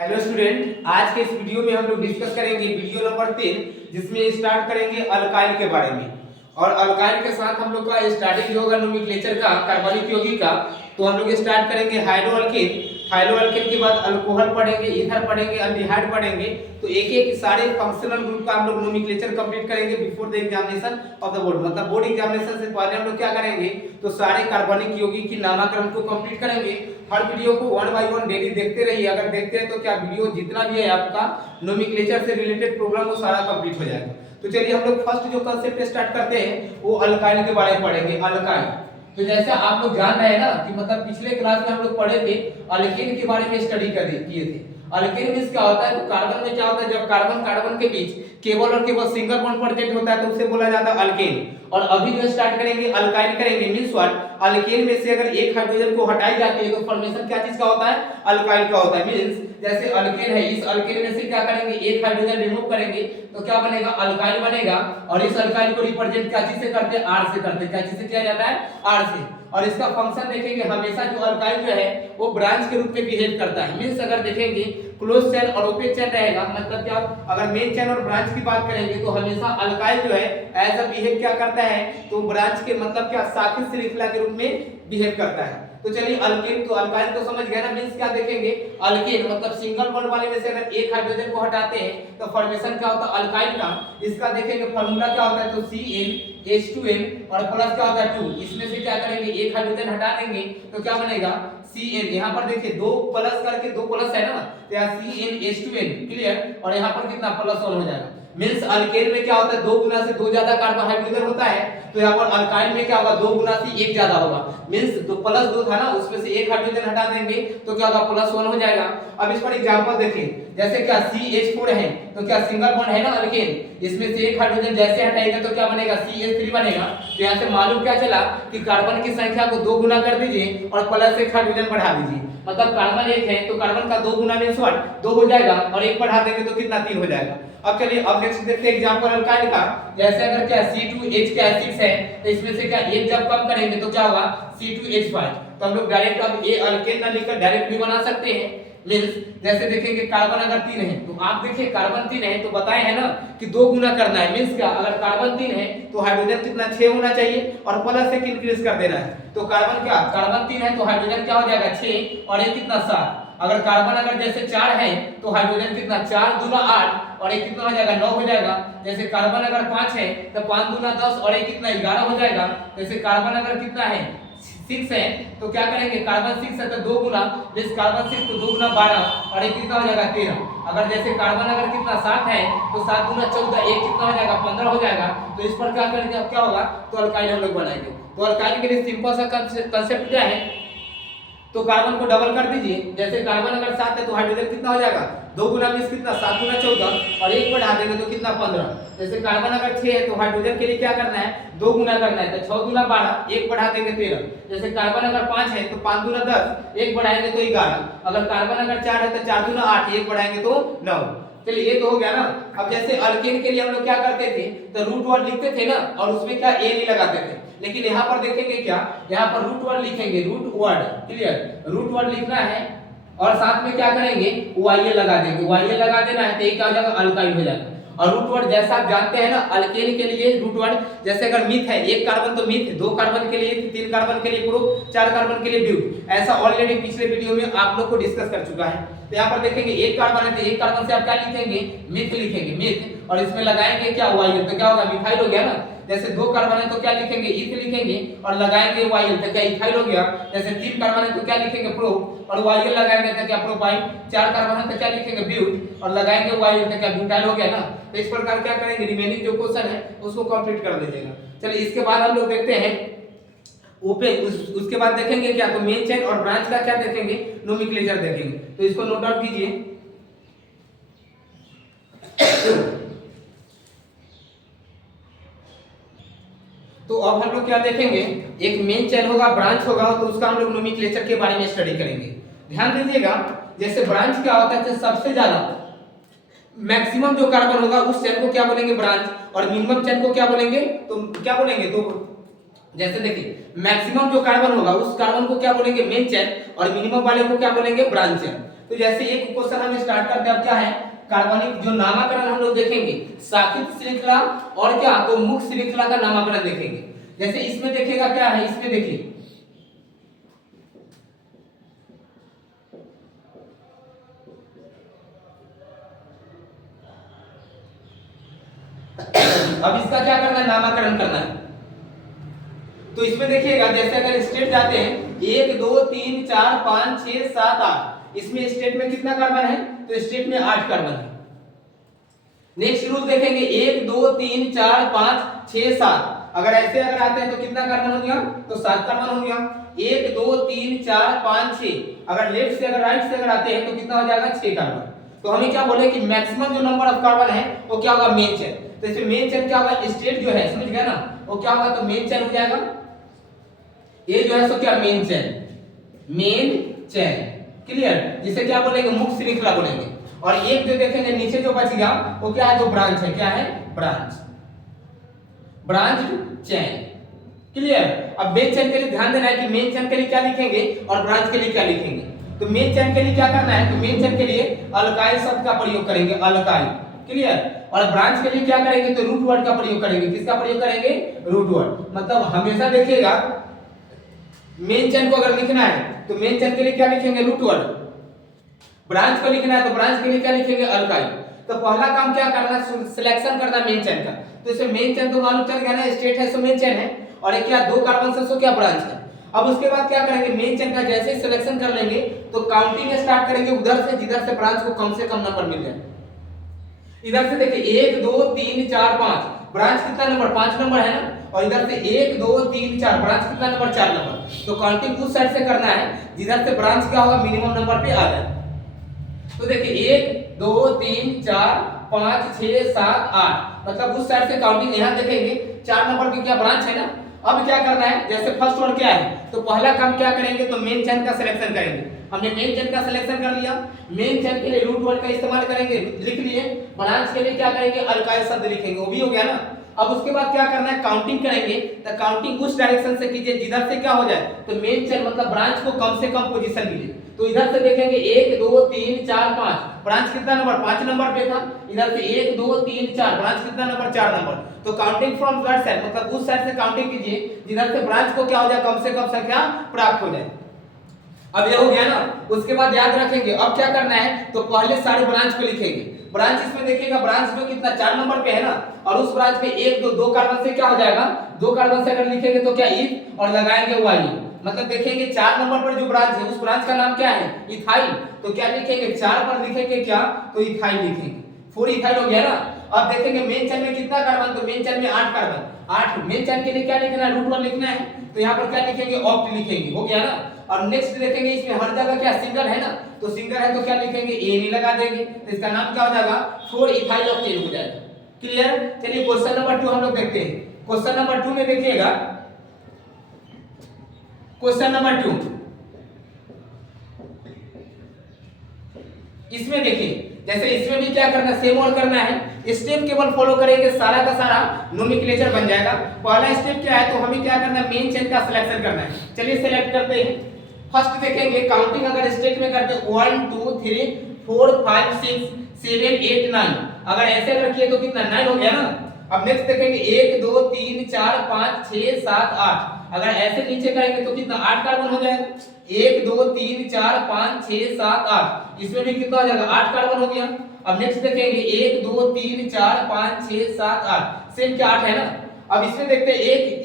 Hello student, आज के इस वीडियो में हम लोग डिस्कस करेंगे वीडियो नंबर 3, जिसमें स्टार्ट करेंगे अल्काइल के बारे में। और अल्काइल के साथ हम लोग का स्टार्टिंग होगा नोमेनक्लेचर का, कार्बनिक यौगिक का। तो हम लोग स्टार्ट करेंगे हाइड्रोअल्केन। हाइड्रोअल्केन के बाद अल्कोहल पढ़ेंगे, ईथर पढ़ेंगे, एल्डिहाइड पढ़ेंगे। तो एक एक सारे फंक्शनल ग्रुप का हम लोग नोमेनक्लेचर कंप्लीट करेंगे before the examination of the board. मतलब बोर्ड एग्जामिनेशन से पहले हम लोग क्या करेंगे, तो सारे कार्बनिक यौगिक की नामकरण को कंप्लीट करेंगे। हर वीडियो को 1 बाय 1 डेली देखते रहिए। अगर देखते हैं तो क्या वीडियो जितना भी है आपका नोमेनक्लेचर से रिलेटेड प्रोग्राम वो सारा कंप्लीट हो जाएगा। तो चलिए हम लोग फर्स्ट जो कांसेप्ट स्टार्ट करते हैं वो अल्काइल के बारे में पढ़ेंगे। अल्काइल तो जैसे आप लोग जान रहे हैं ना कि मतलब पिछले क्लास में हम लोग पढ़े थे, अल्केन के बारे में स्टडी किए थे। अल्केन मींस क्या होता है, तो कार्बन में क्या होता है, जब कार्बन कार्बन के बीच केवल और केवल सिंगल बॉन्ड प्रेजेंट होता है तो उसे बोला जाता है अल्केन। और अभी जो स्टार्ट करेंगे अल्काइल करेंगे, मींस व्हाट, अल्केन में से अगर एक हाइड्रोजन को हटाई जाती है तो फॉर्मेशन क्या चीज का होता है, अल्काइल का होता है। मींस जैसे अल्केन है, इस अल्केन में से क्या करेंगे, एक हाइड्रोजन रिमूव करेंगे तो क्या बनेगा, अल्काइल बनेगा। और इस अल्काइल को रिप्रेजेंट क्या चीज से करते हैं, आर से करते हैं। क्या चीज से किया जाता है, आर से। और इसका फंक्शन देखेंगे, हमेशा जो अल्काइल जो है वो ब्रांच के रूप में बिहेव करता है। मींस अगर देखेंगे क्लोज चेन और ओपेन चेन रहेगा, मतलब क्या, अगर मेन चेन और ब्रांच की बात करेंगे तो हमेशा अल्काइल जो है एज अ बिहेव क्या करता है, तो ब्रांच के मतलब क्या, शाखित श्रृंखला के रूप में बिहेव करता है। तो चलिए अल्केन, तो अल्काइल तो समझ गए ना। मींस क्या देखेंगे, अल्केन मतलब सिंगल बॉन्ड वाले में से अगर एक हाइड्रोजन को हटाते हैं तो फॉर्मेशन क्या होता है, अल्काइल का। इसका देखेंगे फार्मूला क्या होता है, तो CnH2n और प्लस क्या होता है 2। इसमें से क्या करेंगे, एक हाइड्रोजन हटा देंगे तो क्या बनेगा, Cn। यहाँ पर देखिए 2 प्लस करके 2 प्लस है ना, तो यहाँ CnH2n, क्लियर। और यहाँ पर कितना प्लस 1 हो जाएगा। मींस अल्केन में क्या होता है, 2 गुना से 2 ज्यादा कार्बोहाइड्रोजन होता है, तो यहाँ पर अल्काइल में क्या होगा, 2 गुना से 1 ज्यादा होगा। मींस 2 प्लस 2 था ना, उसमें से एक हाइड्रोजन हटा देंगे तो क्या होगा, प्लस 1 हो जाएगा। अब इस पर एग्जांपल देखिए, जैसे क्या CH4 है तो क्या सिंगल बॉन्ड है ना अल्केन, इसमें से एक हाइड्रोजन जैसे हटाएंगे तो क्या बनेगा, CH3 बनेगा। तो यहाँ से मालूम क्या चला कि कार्बन की संख्या को 2 गुना कर दीजिए और प्लस एक हाइड्रोजन बढ़ा दीजिए। मतलब कार्बन 1 है तो कार्बन का 2 गुना मींस व्हाट, 2 हो जाएगा, और 1 बढ़ा देंगे तो कितना, 3 हो जाएगा। अब चलिए अब नेक्स्ट देखते हैं एग्जांपल अल्काइल का। जैसे अगर क्या C2H6 है तो इसमें से क्या एक जब कम करेंगे तो क्या होगा, C2H5। तो हम लोग डायरेक्ट अब ये अल्केन ना लिखकर डायरेक्ट भी बना सकते हैं। मींस जैसे देखेंगे कार्बन अगर 3 है तो आप देखिए कार्बन 3 है तो बताए है ना कि 2 गुना करना है। मींस क्या, अगर कार्बन 3 है तो हाइड्रोजन कितना, 6 होना चाहिए और प्लस 1 इंक्रीज कर देना है। तो कार्बन क्या, कार्बन 3 है तो हाइड्रोजन क्या हो जाएगा, 6 और ये कितना, 7। अगर कार्बन अगर जैसे 4 है तो हाइड्रोजन कितना, 4 दूना 8 और एक कितना हो जाएगा, 9 हो जाएगा। जैसे कार्बन अगर 5 है तो 5 दूना 10 और एक कितना, 11 हो जाएगा। जैसे कार्बन अगर कितना है, 6 है तो क्या करेंगे, कार्बन 6 है तो 2 गुना, जैसे कार्बन 6 तो 2 गुना 12 और एक कितना हो जाएगा, 13। अगर जैसे कार्बन अगर कितना 7 है तो 7 गुना 14, एक कितना हो जाएगा, 15 हो जाएगा। तो इस पर क्या करेंगे, क्या होगा, तो अल्काइल हम लोग बनाएंगे। तो अल्काइल के लिए सिंपल सा कांसेप्ट क्या है, तो कार्बन को डबल कर दीजिए। जैसे कार्बन अगर 7 है तो हाइड्रोजन कितना हो जाएगा, 2 गुना मींस कितना, 7 गुना 14 और एक बढ़ा देंगे तो कितना, 15। जैसे कार्बन अगर 6 है तो हाइड्रोजन के लिए क्या करना है, 2 गुना करना है, तो 6 गुना 12, एक बढ़ा देंगे 13। जैसे कार्बन अगर 5 है तो 5 गुना 10, एक बढ़ाएंगे तो 11। अगर कार्बन अगर 4 है तो 4 गुना 8, एक बढ़ाएंगे तो 9। चलिए ये तो हो गया ना। अब जैसे अल्केन के लिए हम लोग क्या करते थे, तो रूट वर्ड लिखते थे ना, और उसमें क्या ए नहीं लगाते थे। लेकिन यहाँ पर देखेंगे क्या, यहाँ पर रूट वर्ड लिखेंगे, root word, clear, root word लिखना है और साथ में क्या करेंगे, वाई लगा देंगे। वाई लगा देना है तो एक क्या हो जाएगा, अल्काइल हो जाएगा। और रूट वर्ड जैसा आप जानते हैं ना, अल्केन के लिए रूट वर्ड, जैसे अगर मीथ है, एक कार्बन तो मीथ, 2 कार्बन के लिए, 3 कार्बन के लिए प्रोप, 4 कार्बन के लिए ब्यूट। ऐसा ऑलरेडी पिछले वीडियो में आप लोग को डिस्कस कर चुका है। तो यहाँ पर देखेंगे एक कार्बन है तो एक कार्बन से आप क्या लिखेंगे, मीथ लिखेंगे, मीथ, और इसमें लगाएंगे क्या, वाई, तो क्या होगा, मिथाइल हो गया ना। जैसे 2 कार्बन है तो क्या लिखेंगे, ईथ लिखेंगे और लगाएंगे वाई, तो क्या इथाइल हो गया। जैसे 3 कार्बन है तो क्या लिखेंगे, प्रो, और वाई लगाएंगे तो क्या, प्रोपाइल। 4 कार्बन है तो क्या लिखेंगे, ब्यूट, और लगाएंगे वाई तो क्या, ब्यूटाइल हो गया ना। तो इस प्रकार क्या करेंगे, रिमेनिंग जो क्वेश्चन है उसको कंप्लीट कर दीजिएगा। चलिए इसके बाद हम लोग देखते हैं ओपन, उसके बाद देखेंगे क्या, तो मेन चेन और ब्रांच का क्या देखेंगे, नोमेनक्लेचर देखेंगे। तो इसको नोट डाउन कीजिए। तो अब हम लोग क्या देखेंगे, एक मेन चेन होगा, ब्रांच होगा, तो उसका हम लोग नोमेनक्लेचर के बारे में स्टडी करेंगे। ध्यान दीजिएगा, जैसे ब्रांच क्या होता है, सबसे ज्यादा मैक्सिमम जो कार्बन होगा उस चेन को क्या बोलेंगे, ब्रांच, और मिनिमम चेन को क्या बोलेंगे, तो क्या बोलेंगे, तो जैसे देखिए मैक्सिमम जो कार्बन होगा उस कार्बन को क्या बोलेंगे, मेन चेन, और मिनिमम वाले को क्या बोलेंगे, ब्रांच चेन। तो जैसे एक क्वेश्चन हम स्टार्ट करते हैं, अब क्या है कार्बनिक जो नामकरण हम लोग देखेंगे, शाखित श्रृंखला और क्या तो मुख्य श्रृंखला का नामकरण देखेंगे। जैसे इसमें देखेगा क्या है, इसमें देखिए अब इसका क्या करना है, नामकरण करना है। तो इसमें देखिएगा जैसे अगर स्टेट जाते हैं 1 2 3 4 5 6 7 8, इसमें स्टेट में कितना कार्बन है, तो स्टेट में 8 कार्बन है। नेक्स्ट रूल देखेंगे 1 2 3 4 5 6 7, अगर ऐसे अगर आते हैं तो कितना कार्बन हो गया, तो 7 कार्बन हो गया। 1 2 3 4 5 6, अगर लेफ्ट से अगर राइट से अगर आते हैं तो कितना हो जाएगा 6 कार्बन। तो हमें क्या बोले कि मैक्सिमम जो नंबर ऑफ कार्बन है वो क्या होगा, मेन चेन। तो इसमें मेन चेन क्या होगा, स्टेट जो है समझ गया ना, वो क्या होगा तो मेन चेन हो जाएगा। ये जो है सो क्या main chain, main chain clear, जिसे क्या बोलेंगे मुख्य श्रृंखला बोलेंगे। और एक जो देखेंगे नीचे जो बच गया वो क्या है, जो ब्रांच है, क्या है ब्रांच, ब्रांच चेन क्लियर। अब मेन चेन के लिए ध्यान देना है कि मेन चेन के लिए क्या लिखेंगे और ब्रांच के लिए क्या लिखेंगे। तो मेन चेन के लिए क्या करना है, तो मेन चेन के लिए अल्काइल शब्द का प्रयोग करेंगे, अल्काइल क्लियर। और ब्रांच के लिए क्या करेंगे, तो रूट वर्ड का प्रयोग करेंगे। किसका प्रयोग करेंगे, रूट वर्ड। मतलब हमेशा देखिएगा मेन चेन को अगर लिखना है तो मेन चेन के लिए क्या लिखेंगे, रूट वर्ड। ब्रांच को लिखना है तो ब्रांच के लिए क्या लिखेंगे, अल्काइल। तो पहला काम क्या करना, सिलेक्शन करना मेन चेन का। तो इसमें मेन चेन तो मालूम चल गया ना, स्टेट है सो मेन चेन है, और एक क्या 2 कार्बन से सो क्या ब्रांच है। अब उसके बाद क्या करेंगे, मेन चेन का जैसे ही सिलेक्शन कर लेंगे तो काउंटिंग स्टार्ट करेंगे उधर से जिधर से ब्रांच को कम से कम नंबर मिल जाए। इधर से देखिए 1 2 3 4 5, ब्रांच कितना नंबर 5 नंबर है ना, और इधर से 1 2 3 4, ब्रांच कितना नंबर 4 नंबर। तो काउंटिंग उस साइड से करना है जिधर से ब्रांच क्या होगा, मिनिमम नंबर पे आ जाए। तो देखिए 1 2 3 4 5 6 7 8, मतलब उस साइड से काउंटिंग यहां देखेंगे 4 नंबर की क्या ब्रांच है ना। अब क्या करना है, जैसे फर्स्ट वन क्या है, तो पहला काम क्या करेंगे, तो मेन चेन का सिलेक्शन करेंगे। हमने मेन चेन का सिलेक्शन कर लिया, मेन चेन के लिए रूट वर्ड का इस्तेमाल करेंगे, लिख लिए। ब्रांच के लिए क्या करेंगे, अल्काइल शब्द लिखेंगे, वो भी हो गया ना। अब उसके बाद क्या करना है, काउंटिंग करेंगे। तो काउंटिंग उस डायरेक्शन से कीजिए जिधर से क्या हो जाए, तो मेन चेन मतलब ब्रांच को कम से कम पोजीशन मिले। तो इधर से देखेंगे 1 2 3 4 5, ब्रांच कितना नंबर 5 नंबर पे था। इधर से 1 2 3 4, ब्रांच कितना नंबर 4 नंबर। तो काउंटिंग फ्रॉम दैट साइड, मतलब उस साइड से काउंटिंग कीजिए जिधर से ब्रांच को क्या हो जाए, कम से कम संख्या प्राप्त हो जाए। अब ये हो गया ना। उसके बाद याद रखेंगे अब क्या करना है, तो पहले सारे ब्रांच को लिखेंगे। ब्रांच इसमें देखिएगा, ब्रांच जो कितना 4 नंबर पे है ना, और उस ब्रांच में 1 2 कार्बन से क्या हो जाएगा, 2 कार्बन से अगर लिखेंगे तो क्या इथ, और लगाएंगे वाई। मतलब देखेंगे 4 नंबर पर जो ब्रांच है उस ब्रांच का नाम क्या है, इथाइल। तो क्या लिखेंगे, 4 पर लिखेंगे क्या, तो इथाइल लिखेंगे। 4 इथाइल हो गया ना। अब देखेंगे मेन चेन में कितना कार्बन, तो मेन चेन में 8 कार्बन, 8। मेन चेन के लिए क्या लिखना है, रूट 1 लिखना है। तो यहाँ पर क्या लिखेंगे, ऑक्ट लिखेंगे, हो गया ना। और नेक्स्ट देखेंगे इसमें हर जगह क्या सिंगल है ना, तो सिंगल है तो क्या लिखेंगे, एन लगा देंगे। तो इसका नाम क्या हो जाएगा, 4 इथाइल ऑक्टेन हो जाएगा। क्लियर। चलिए क्वेश्चन नंबर 2 हम लोग देखते हैं। क्वेश्चन नंबर 2 में देखिएगा, क्वेश्चन नंबर 2 इसमें देखिए, जैसे इसमें भी क्या करना, सेम और करना है। स्टेप केवल फॉलो करेंगे, सारा का सारा नोमेनक्लेचर बन जाएगा। पहला स्टेप क्या है, तो हमें क्या करना है, मेन चेन का सिलेक्शन करना है। चलिए सिलेक्ट करते हैं। फर्स्ट देखेंगे काउंटिंग अगर स्टेट में करते हैं 1 2 3 4 5 6 7 8 9, अगर ऐसे अगर किए तो कितना 9 हो गया ना। अब नेक्स्ट देखेंगे 1 2 3 4 5 6 7 8, अगर ऐसे नीचे करेंगे तो कितना 8 कार्बन हो जाएगा। 1 2 3 4 5 6 7 8, इसमें भी कितना हो जाएगा, 8 कार्बन हो गया। अब नेक्स्ट देखेंगे 1 2 3 4 5 6 7 8, सेम क्या 8 है ना। अब इसमें देखते हैं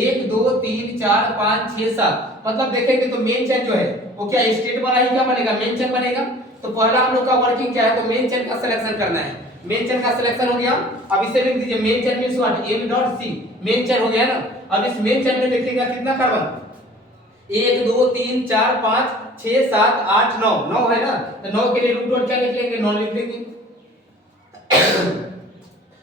1 2 3 4 5 6 7, मतलब देखेंगे तो मेन चेन जो है वो क्या स्टेट वाला ही क्या बनेगा, मेन चेन बनेगा। तो पहला हम लोग का वर्किंग क्या है, तो मेन चेन का सिलेक्शन करना है। मेन चेन का सिलेक्शन हो गया। अब इसे लिख दीजिए, main chain means what, m dot c, main chain हो गया ना। अब इस मेन चेन में देखिएगा कितना कार्बन, 1 2 3 4 5 6 7 8 9, 9 है ना। तो 9 के लिए रूट वर्ड क्या लिख लेंगे, 9 लिख लेंगे।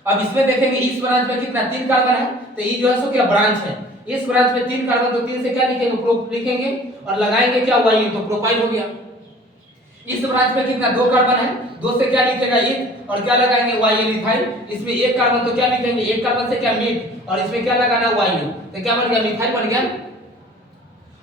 अब इसमें देखेंगे इस ब्रांच में कितना 3 कार्बन है, तो ये जो है सो क्या ब्रांच है। इस ब्रांच में 3 कार्बन, तो 3 से क्या लिखेंगे, प्रो लिखेंगे, और लगाएंगे क्या वाई, तो प्रोपाइल हो गया। इस ब्रांच में कितना 2 कार्बन है, 2 से क्या लिखेगा इथ, और क्या लगाएंगे वाई इथाइल। इसमें 1 कार्बन, तो क्या लिखेंगे 1 कार्बन से क्या मीट, और इसमें क्या लगाना वाई, तो क्या बन गया, मिथाइल बन गया।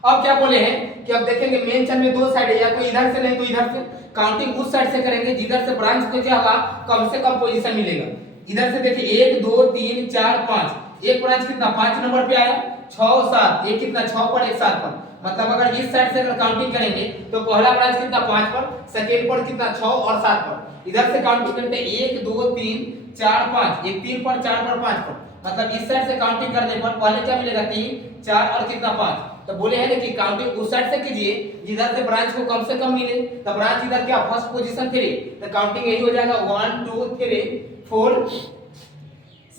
अब क्या बोले हैं कि अब देखेंगे मेन चेन में दो साइड है, या तो इधर से नहीं तो इधर से। काउंटिंग उस साइड से करेंगे जिधर से ब्रांच को क्या होगा, कम से कम पोजीशन मिलेगा। इधर से देखिए 1 2 3 4 5, एक ब्रांच कितना 5 नंबर पे आया, 6 7, एक कितना 6 पर एक 7 पर। मतलब अगर इस साइड से अगर काउंटिंग करेंगे तो पहला ब्रांच कितना 5 पर, सेकंड पर कितना 6 और 7 पर। इधर से काउंटिंग करते हैं 1 2 3 4 5, एक 3 पर 4 पर 5 पर। मतलब इस साइड से काउंटिंग करने पर पहले क्या मिलेगा 3 4 और कितना 5। तो बोले हैं ना कि काउंटिंग उस साइड से कीजिए जिधर से ब्रांच को कम से कम मिले। तो ब्रांच इधर क्या फर्स्ट पोजीशन पे, तो काउंटिंग यही हो जाएगा 1 2 3 4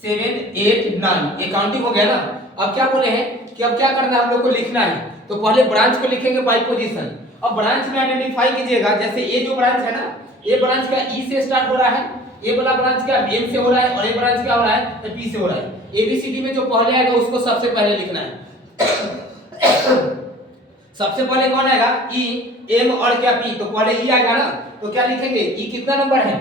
7 8 9, ये काउंटिंग हो गया ना। अब क्या बोले हैं कि अब क्या करना है हम लोग को, लिखना है। तो पहले ब्रांच को लिखेंगे बाय पोजीशन। अब ब्रांच में आइडेंटिफाई कीजिएगा, जैसे ये जो ब्रांच है ना, ये ब्रांच का ई से स्टार्ट हो रहा है, ये वाला ब्रांच क्या एम से हो रहा है, और ये ब्रांच क्या हो रहा है तो पी से हो रहा है। एबीसीडी में जो पहले आएगा उसको सबसे पहले लिखना है। सबसे पहले कौन आएगा, ई एम और क्या पी, तो पहले ई आएगा ना। तो क्या लिखेंगे, ई कितना नंबर है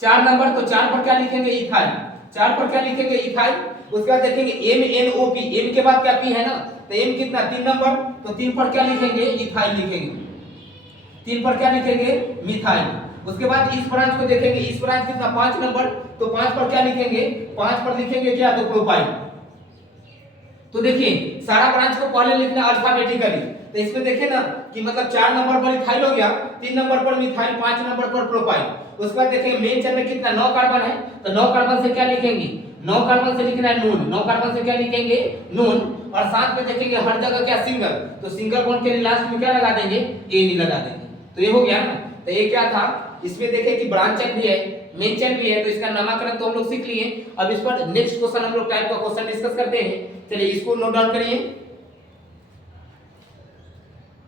4 नंबर, तो 4 पर क्या लिखेंगे इथाइल, 4 पर क्या लिखेंगे इथाइल। उसके बाद देखेंगे M N O P, M के बाद क्या पी है ना, तो एम कितना 3 नंबर, तो 3 पर क्या लिखेंगे इथाइल लिखेंगे, 3 पर क्या लिखेंगे मिथाइल। उसके बाद इस ब्रांच को देखेंगे, इस ब्रांच कितना 5 नंबर, तो 5 पर क्या लिखेंगे, 5 पर लिखेंगे क्या, तो प्रोपाइल। तो देखिए सारा ब्रांच को पहले लिखना अल्फाबेटिकली। तो इसमें देखिए ना कि मतलब 4 नंबर पर इथाइल हो गया, 3 नंबर पर मिथाइल, 5 नंबर पर प्रोपाइल। उसके बाद देखिए मेन चेन में कितना 9 कार्बन है, तो 9 कार्बन से क्या लिखेंगे, 9 कार्बन से लिखना है नून, 9 कार्बन से क्या लिखेंगे नून। और साथ में देखेंगे हर जगह क्या सिंगल, तो सिंगल बॉन्ड के लिए लास्ट में क्या लगा देंगे, ए नहीं लगा देंगे। तो ये हो गया ना। तो ये क्या था, इसमें देखे कि ब्रांच चेन भी है, मेन चेन भी है, तो इसका नामकरण तो हम लोग सीख लिए। अब इस पर नेक्स्ट क्वेश्चन हम लोग टाइप का क्वेश्चन डिस्कस करते हैं। चलिए इसको नोट डाउन करिए।